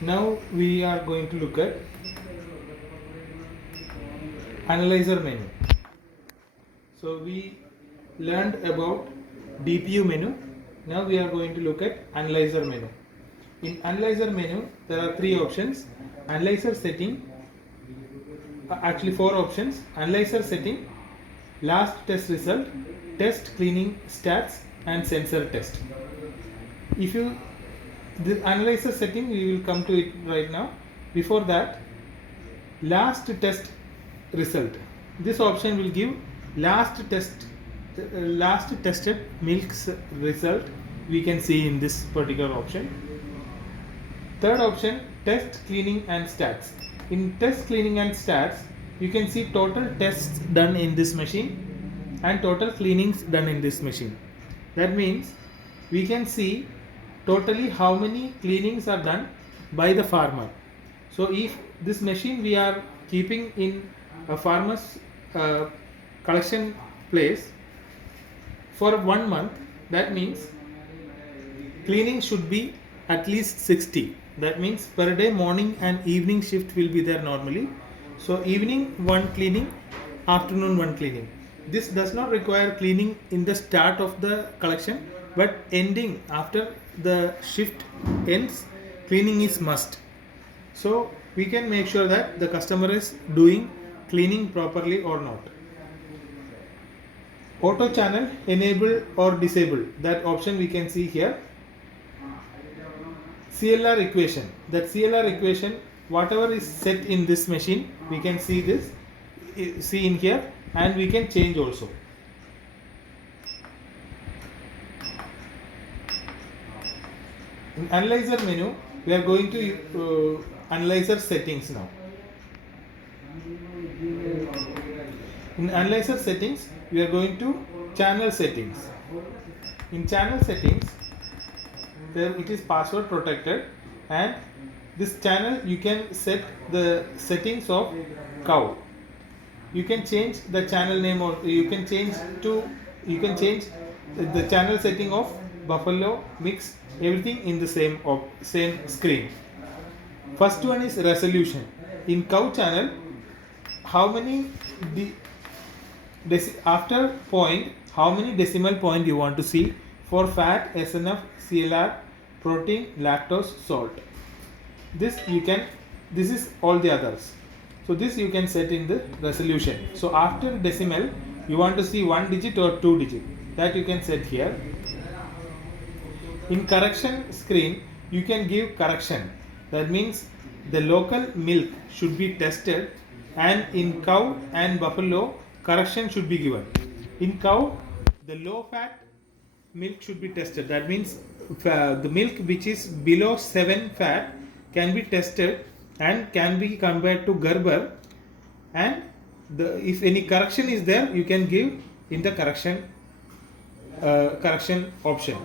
Now we are going to look at analyzer menu. So we learned about DPU menu. Now we are going to look at analyzer menu. In analyzer menu there are three options: analyzer setting, actually four options: analyzer setting, last test result, test cleaning stats, and sensor test. If you the analyzer setting, we will come to it right now. Before that, last test result, this option will give last last tested milks result. We can see in this particular option. Third option, test cleaning and stats. In test cleaning and stats, you can see total tests done in this machine and total cleanings done in this machine. That means we can see totally how many cleanings are done by the farmer. So if this machine we are keeping in a farmer's collection place for 1 month, that means cleaning should be at least 60. That means per day morning and evening shift will be there normally. So evening one cleaning, afternoon one cleaning. This does not require cleaning in the start of the collection, but ending after the shift ends, cleaning is must. So we can make sure that the customer is doing cleaning properly or not. Auto channel enable or disable, that option we can see here. CLR equation, that CLR equation, whatever is set in this machine, we can see this, see in here, and we can change also. In analyzer menu, we are going to analyzer settings now. In analyzer settings, we are going to channel settings. In channel settings, there it is password protected, and this channel you can set the settings of cow. You can change the channel name, or you can change the channel setting of buffalo, mix, everything in the same screen. First one is resolution. In cow channel, how many after point, how many decimal point you want to see for fat, SNF, CLR, protein, lactose, salt. This is all the others. So this you can set in the resolution. So after decimal, you want to see 1 digit or 2 digit, that you can set here. In correction screen, you can give correction. That means the local milk should be tested, and in cow and buffalo, correction should be given. In cow, the low fat milk should be tested. That means the milk which is below 7 fat can be tested and can be compared to Gerber, and if any correction is there, you can give in the correction option.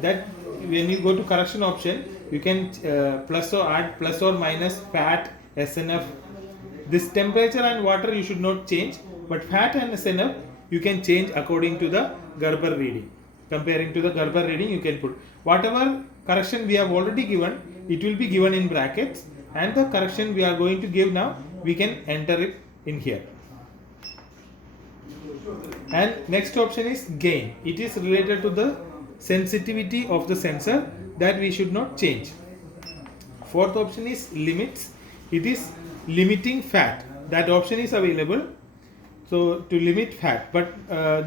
That when you go to correction option, you can add plus or minus fat, SNF. This temperature and water you should not change, but fat and SNF you can change according to the Gerber reading. Comparing to the Gerber reading, you can put whatever correction we have already given, it will be given in brackets, and the correction we are going to give now, we can enter it in here. And next option is gain. It is related to the sensitivity of the sensor, that we should not change. Fourth option is limits. It is limiting fat. That option is available. So to limit fat, but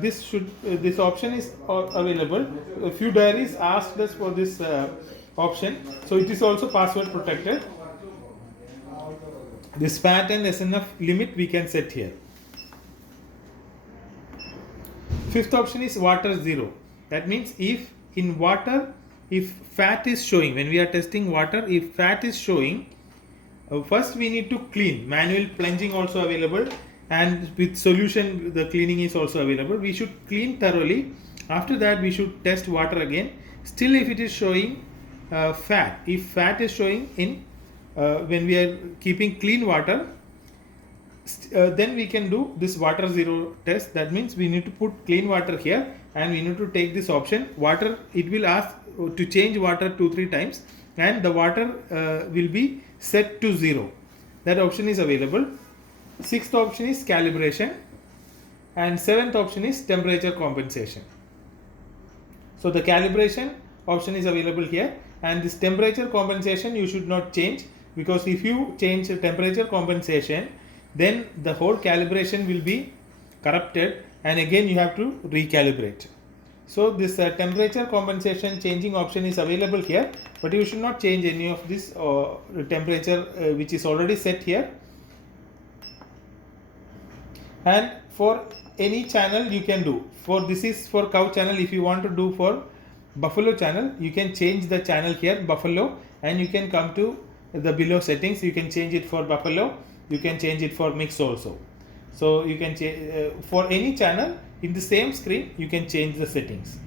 this option is available. A few diaries asked us for this option, so it is also password protected. This fat and SNF limit we can set here. Fifth option is water zero. That means if in water, if fat is showing, when we are testing water, if fat is showing, first we need to clean. Manual plunging also available, and with solution the cleaning is also available. We should clean thoroughly. After that we should test water again. Still if it is showing fat, if fat is showing in when we are keeping clean water, then we can do this water zero test. That means we need to put clean water here, and we need to take this option water. It will ask to change water 2-3 times. and the water will be set to 0. That option is available. Sixth option is calibration, and seventh option is temperature compensation. So the calibration option is available here, and this temperature compensation you should not change, because if you change the temperature compensation, then the whole calibration will be corrupted and again you have to recalibrate. So this temperature compensation changing option is available here, but you should not change any of this temperature which is already set here. And for any channel you can do. For this is for cow channel. If you want to do for buffalo channel, you can change the channel here buffalo, and you can come to the below settings. You can change it for buffalo, you can change it for mix also. So you can change for any channel in the same screen, you can change the settings.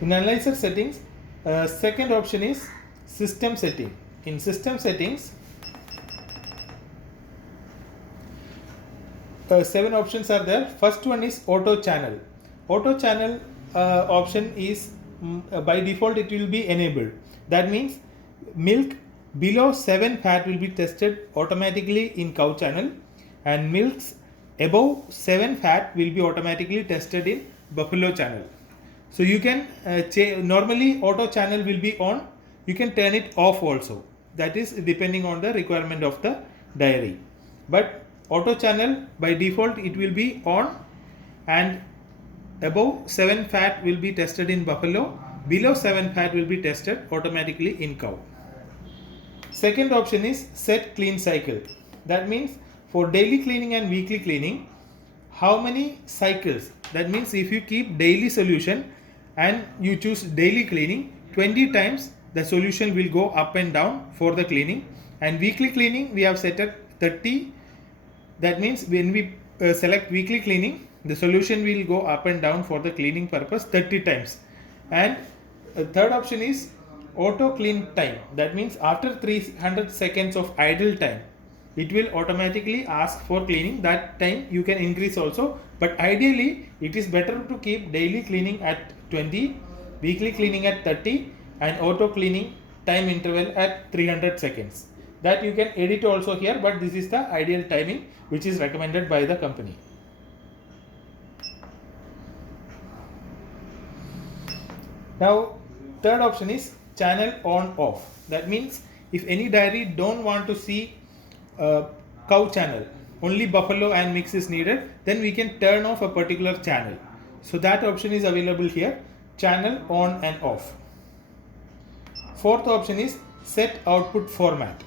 In analyzer settings, second option is system setting. In system settings, 7 options are there. First one is auto channel. Auto channel option is by default it will be enabled. That means milk below 7 fat will be tested automatically in cow channel, and milks above 7 fat will be automatically tested in buffalo channel. So you can normally auto channel will be on, you can turn it off also. That is depending on the requirement of the dairy. But auto channel by default it will be on, and above 7 fat will be tested in buffalo, below 7 fat will be tested automatically in cow. Second option is set clean cycle. That means for daily cleaning and weekly cleaning, how many cycles, that means if you keep daily solution and you choose daily cleaning, 20 times the solution will go up and down for the cleaning, and weekly cleaning we have set at 30. That means when we select weekly cleaning, the solution will go up and down for the cleaning purpose 30 times. And third option is auto clean time. That means after 300 seconds of idle time, it will automatically ask for cleaning. That time you can increase also, but ideally it is better to keep daily cleaning at 20, weekly cleaning at 30, and auto cleaning time interval at 300 seconds. That you can edit also here, but this is the ideal timing which is recommended by the company. Now third option is channel on off. That means if any dairy don't want to see cow channel, only buffalo and mix is needed, then we can turn off a particular channel. So that option is available here, channel on and off. Fourth option is set output format.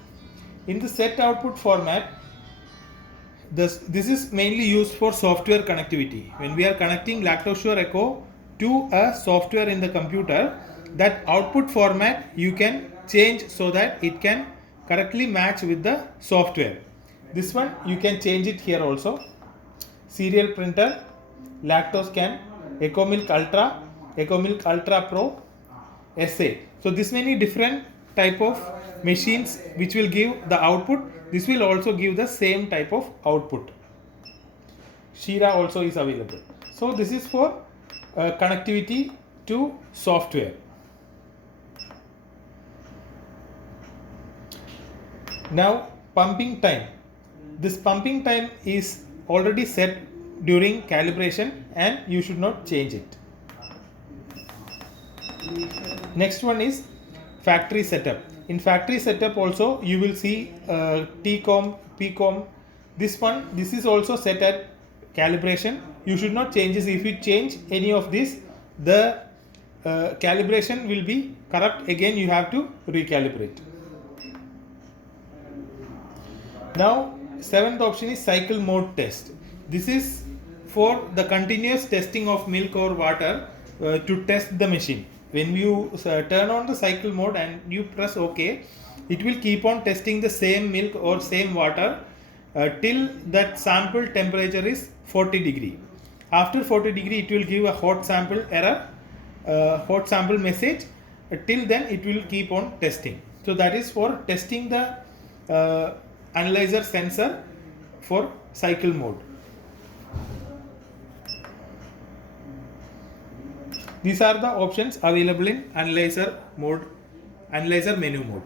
In the set output format, this is mainly used for software connectivity. When we are connecting Lactosure Echo to a software in the computer, that output format you can change so that it can correctly match with the software. This one you can change it here also. Serial printer, Lactoscan, EcoMilk Ultra, EcoMilk Ultra Pro, SA. So this many different type of machines which will give the output. This will also give the same type of output. Shira also is available. So this is for connectivity to software. Now pumping time. This pumping time is already set during calibration and you should not change it. Next one is factory setup. In factory setup also you will see TCOM, PCOM. This is also set at calibration. You should not change this. If you change any of this, the calibration will be corrupt. Again you have to recalibrate. Now seventh option is cycle mode test. This is for the continuous testing of milk or water to test the machine. When you turn on the cycle mode and you press OK, it will keep on testing the same milk or same water till that sample temperature is 40 degree. After 40 degree it will give a hot sample error, hot sample message. Till then it will keep on testing. So that is for testing the analyzer sensor for cycle mode. These are the options available in analyzer mode, analyzer menu mode.